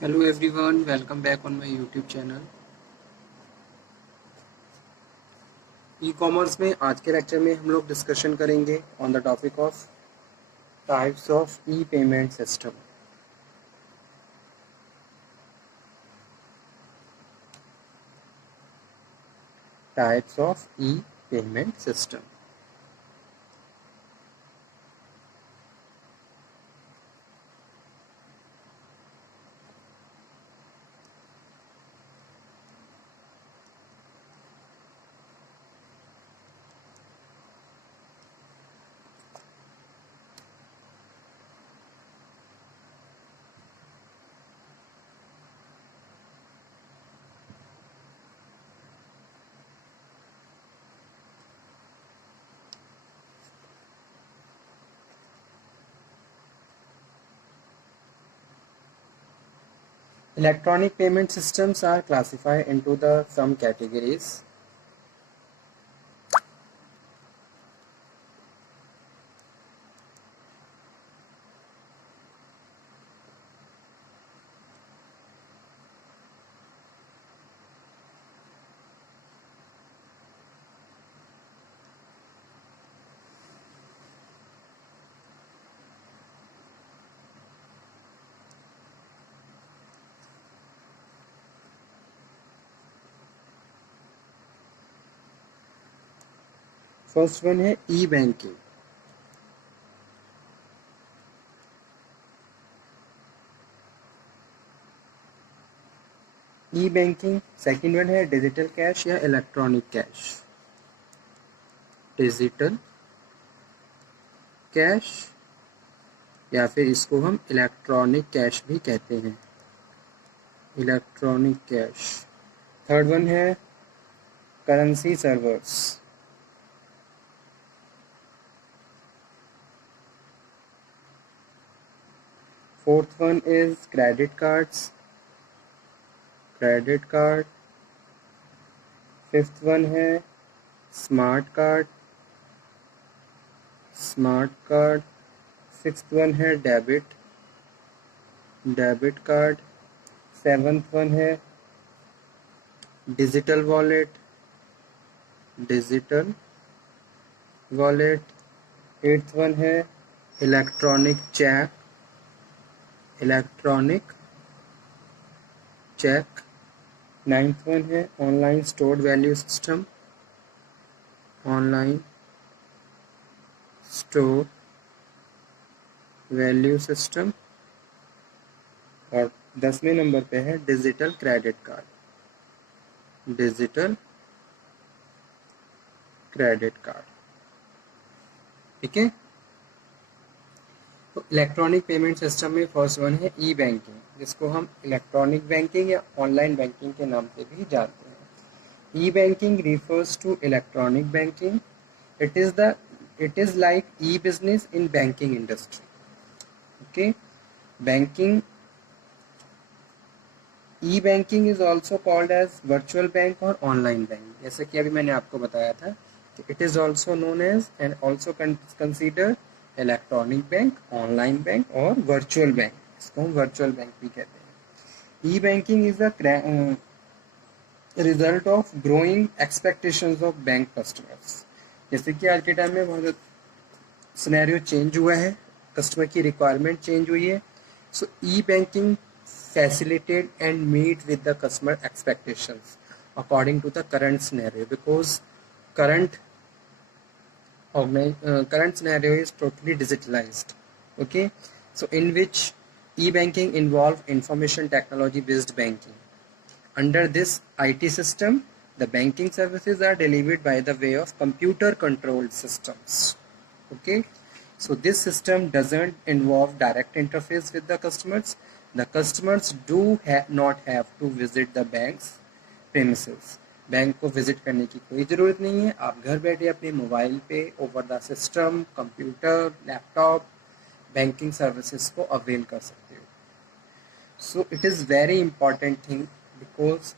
Hello everyone, welcome back on my YouTube channel. E commerce में आज के lecture में हम लोग डिस्कशन करेंगे on the topic of types of E payment system. Types of E payment system. Electronic payment systems are classified into the some categories. First one है e banking. E banking. Second one है digital cash या electronic cash. Digital cash या फिर इसको हम electronic cash भी कहते हैं, इलेक्ट्रॉनिक कैश। थर्ड वन है currency servers. Fourth one is credit cards, credit card. Fifth one है smart card, smart card. Sixth one है debit, debit card. Seventh one है digital wallet, digital wallet. Eighth one है electronic cheque, electronic cheque. Ninth one है online stored value system, online store value system. और 10वें number पे है digital credit card, digital credit card. ठीक है। तो इलेक्ट्रॉनिक पेमेंट सिस्टम में फर्स्ट वन है ई बैंकिंग, जिसको हम इलेक्ट्रॉनिक बैंकिंग या ऑनलाइन बैंकिंग के नाम से भी जानते हैं। E banking refers to electronic banking. It is like e business in banking industry. Okay. Banking, e banking is also called as virtual bank और ऑनलाइन बैंक। जैसे कि अभी मैंने आपको बताया था कि it is also known as and also consider electronic bank, online bank और वर्चुअल बैंक। इसको हम वर्चुअल बैंक भी कहते हैं। E banking is the result of growing expectations of bank customers. जैसे कि आज के टाइम में बहुत सिनेरियो चेंज हुआ है, कस्टमर की रिक्वायरमेंट चेंज हुई है। सो ई banking facilitate and meet with the customer expectations according to the current scenario, because current current scenario is totally digitalized. Okay, so in which e-banking involve information technology based banking. Under this IT system, the banking services are delivered by the way of computer controlled systems. Okay, so this system doesn't involve direct interface with the customers. The customers not have to visit the bank's premises. Bank को visit करने की कोई ज़रूरत नहीं है। आप घर बैठे अपने मोबाइल पे over the system, computer, laptop banking services को अवेल कर सकते हो। So it is very important thing, because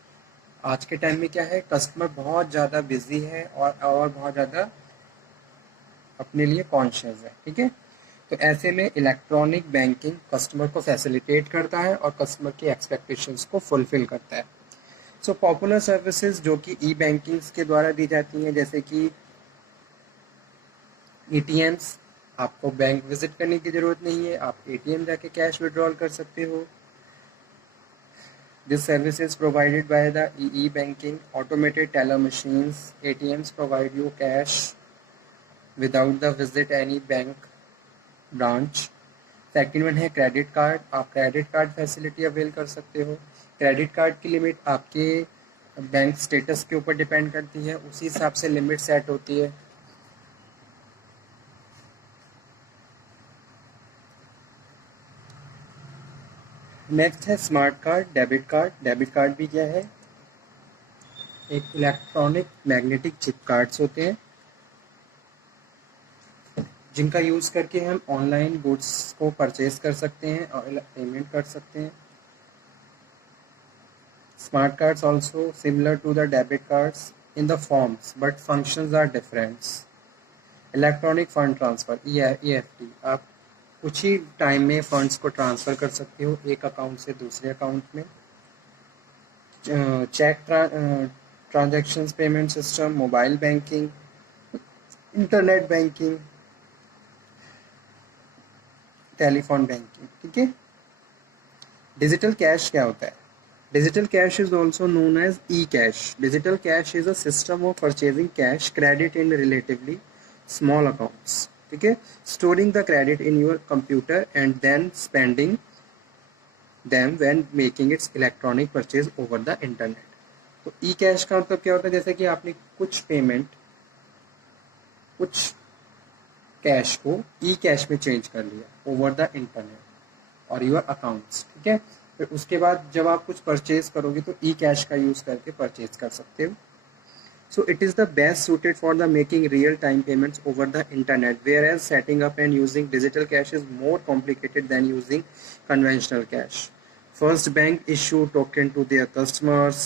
आज के टाइम में क्या है, कस्टमर बहुत ज़्यादा बिजी है और बहुत ज़्यादा अपने लिए कॉन्शियस है। ठीक है। तो ऐसे में इलेक्ट्रॉनिक बैंकिंग कस्टमर को फैसिलिटेट करता है और कस्टमर की एक्सपेक्टेशंस को फुलफिल करता है। सो पॉपुलर सर्विसेज जो कि ई बैंकिंग के द्वारा दी जाती हैं, जैसे कि एटीएम्स, आपको बैंक विजिट करने की ज़रूरत नहीं है, आप एटीएम जाके कैश विड्रॉल कर सकते हो। This service is provided by the E banking automated teller machines. ATMs provide you cash without the visit any bank branch. Second one है क्रेडिट कार्ड, आप क्रेडिट कार्ड फैसिलिटी अवेल कर सकते हो। Credit card की limit आपके bank status के ऊपर depend करती है, उसी हिसाब से लिमिट सेट होती है। नेक्स्ट है smart card, debit card. Debit card भी क्या है, एक इलेक्ट्रॉनिक मैग्नेटिक चिप कार्ड्स होते हैं जिनका यूज़ करके हम ऑनलाइन गुड्स को परचेज कर सकते हैं और पेमेंट कर सकते हैं। Smart cards also similar to the debit cards in the forms but functions are different. Electronic fund transfer EFT, आप कुछ ही टाइम में फंड्स को ट्रांसफ़र कर सकते हो एक अकाउंट से दूसरे अकाउंट में। Cheque transactions, payment system, mobile banking, internet banking, telephone banking, ठीक है। डिजिटल कैश क्या होता है? Digital cash is also known as e cash. Digital cash is a system of purchasing cash credit in relatively small accounts, ठीक है, storing the credit in your computer and then spending them when making its electronic purchase over the internet। तो ई cash का मतलब क्या होता है, जैसे कि आपने कुछ कैश को ई कैश में चेंज कर लिया ओवर द इंटरनेट और योर अकाउंट्स, ठीक है। फिर उसके बाद जब आप कुछ परचेज करोगे तो ई कैश का यूज करके परचेज कर सकते हो। So it is the best suited for the making real-time payments over the internet, whereas setting up and using digital cash is more complicated than using conventional cash. First, bank issue token to their customers.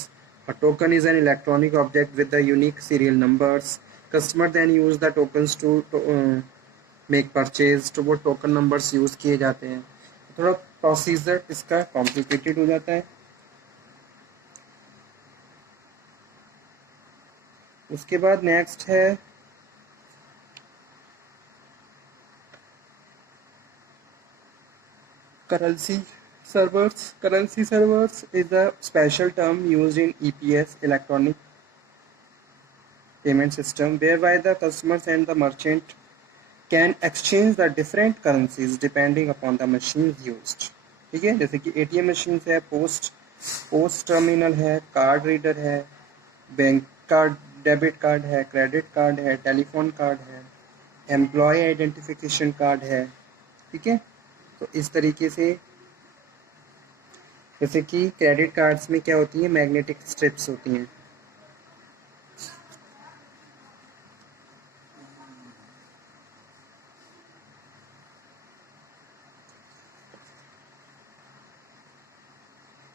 A token is an electronic object with the unique serial numbers. Customer then use the tokens to make purchase. तो वो token numbers use किए जाते हैं, थोड़ा procedure इसका complicated हो जाता है। उसके बाद नेक्स्ट है currency servers. Currency servers is a special term used in EPS, electronic payment system, whereby the customers and the merchant can exchange the different currencies depending upon the machines used, ठीक है। जैसे कि ATM machine है, post terminal है, card reader है, bank card, debit card है, credit card है, telephone card है, एम्प्लॉय आइडेंटिफिकेशन कार्ड है, ठीक है। तो इस तरीके से, जैसे कि क्रेडिट कार्ड्स में क्या होती है, मैग्नेटिक स्ट्रिप्स होती हैं।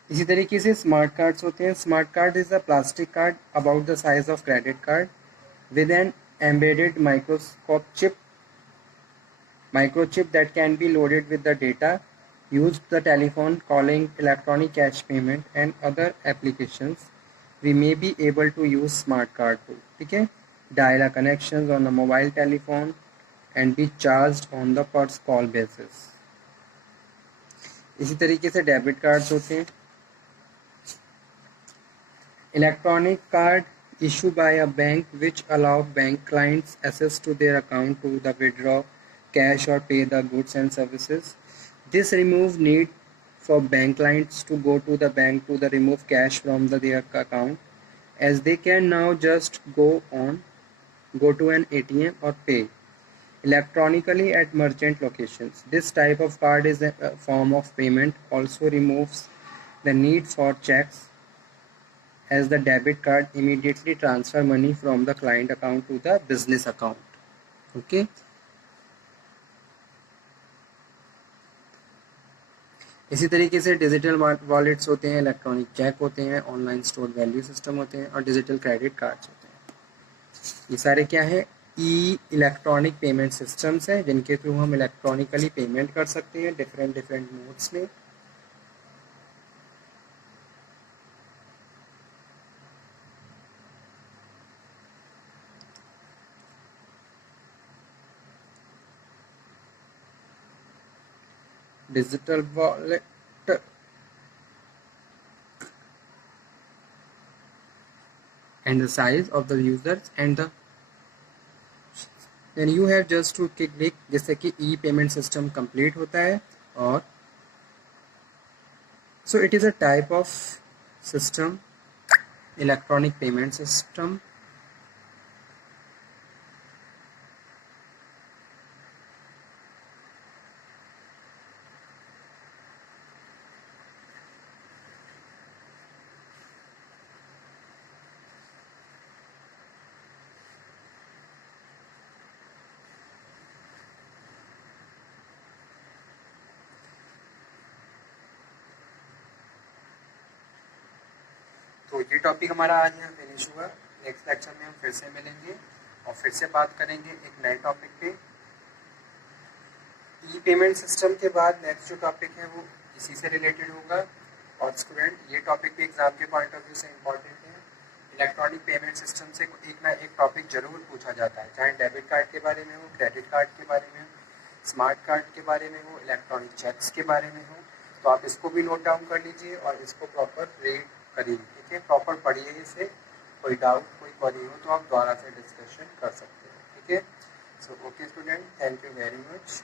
इसी तरीके से स्मार्ट कार्ड्स होते हैं। Smart card is a plastic card about the size of credit card with an embedded microchip that can be loaded with the data used the telephone calling, electronic cash payment and other applications. We may be able to use smart card too, ठीक है, dial a connections on a mobile telephone and be charged on the per call basis। इसी तरीके से debit cards होते हैं। Electronic card issued by a bank which allow bank clients access to their account to the withdraw cash or pay the goods and services. This remove need for bank clients to go to the bank to the remove cash from their account, as they can now just go to an ATM or pay electronically at merchant locations. This type of card is a form of payment, also removes the need for checks, as the debit card immediately transfer money from the client account to the business account, okay। इसी तरीके से digital wallets होते हैं, electronic check होते हैं, online store value system होते हैं और डिजिटल क्रेडिट कार्ड्स होते हैं। ये सारे क्या है, ई इलेक्ट्रॉनिक पेमेंट सिस्टम्स हैं जिनके थ्रू हम इलेक्ट्रॉनिकली पेमेंट कर सकते हैं डिफरेंट मोड्स में। Digital wallet and the size of the users and the then you have just to click जिससे कि ई पेमेंट सिस्टम कंप्लीट होता है। और so it is a type of system electronic payment system तो ये topic हमारा आज यहाँ फिनिश हुआ। नेक्स्ट लेक्चर में हम फिर से मिलेंगे और फिर से बात करेंगे एक नए टॉपिक पे। ई पेमेंट सिस्टम के बाद नेक्स्ट जो टॉपिक है वो इसी से रिलेटेड होगा। और स्टूडेंट ये टॉपिक भी एग्जाम के पॉइंट ऑफ व्यू से इम्पॉर्टेंट है। इलेक्ट्रॉनिक पेमेंट सिस्टम से एक ना एक टॉपिक जरूर पूछा जाता है, चाहे डेबिट कार्ड के बारे में हो, क्रेडिट कार्ड के बारे में हो, स्मार्ट कार्ड के बारे में हो, इलेक्ट्रॉनिक चेक्स के बारे में हो। तो आप इसको भी नोट डाउन कर लीजिए और इसको प्रॉपर रीड करिए, ठीक है, प्रॉपर पढ़िए इसे। कोई डाउट कोई क्वेरी हो तो आप दोबारा से डिस्कशन कर सकते हैं, ठीक है। So okay student, thank you very much.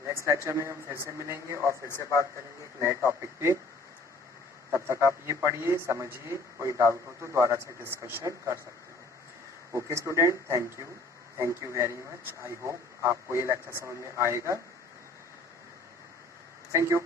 Next lecture में हम फिर से मिलेंगे और फिर से बात करेंगे एक नए टॉपिक पे। तब तक आप ये पढ़िए, समझिए, कोई डाउट हो तो दोबारा से डिस्कशन कर सकते हैं। Okay student, thank you very much. I hope आपको ये लेक्चर समझ में आएगा। Thank you.